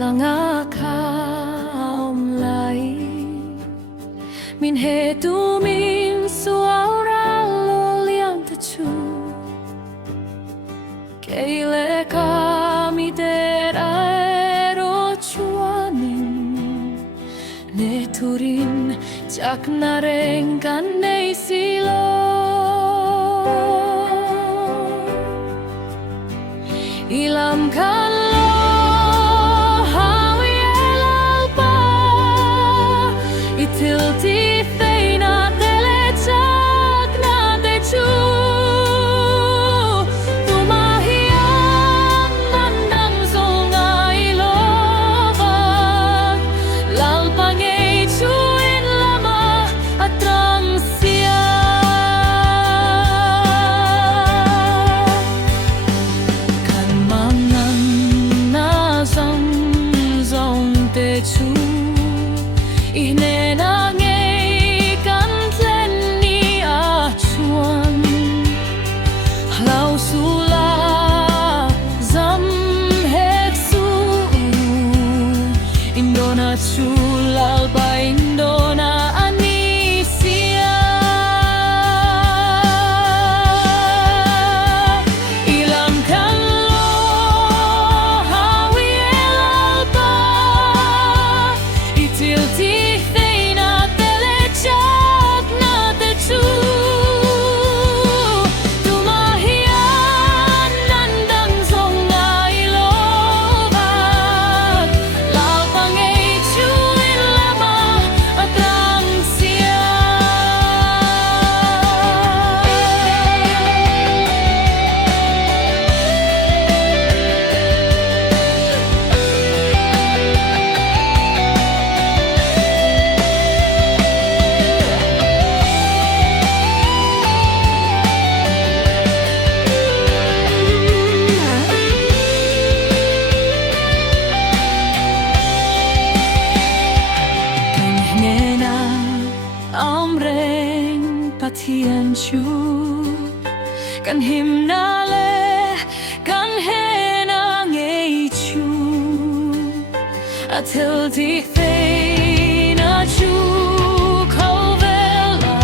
langa kaom lai min he tu min suara lo liang te chu keile kami der aero chuanin ne turin jak nareng kan nei silo ilam kan lo hawi elalpa itil ti feina tele jak na te chu tumahian nandang zongai lovak lalpangay chuin lama atrang sia kan mangan na zong zong te chu ine na ngay kan tlen ni a chuan lau sula zam hek su indona chu lalpa indona anisia ilam kan lo hawi elalpa itil ti feina tele jak na te chu tumahian nandang zongai lovak lalpangay chuin lama atrang sia nena amreng pathian chu kan him na le kan he na ngei chu atil ti fe na chu khâu vela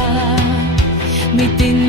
mi tin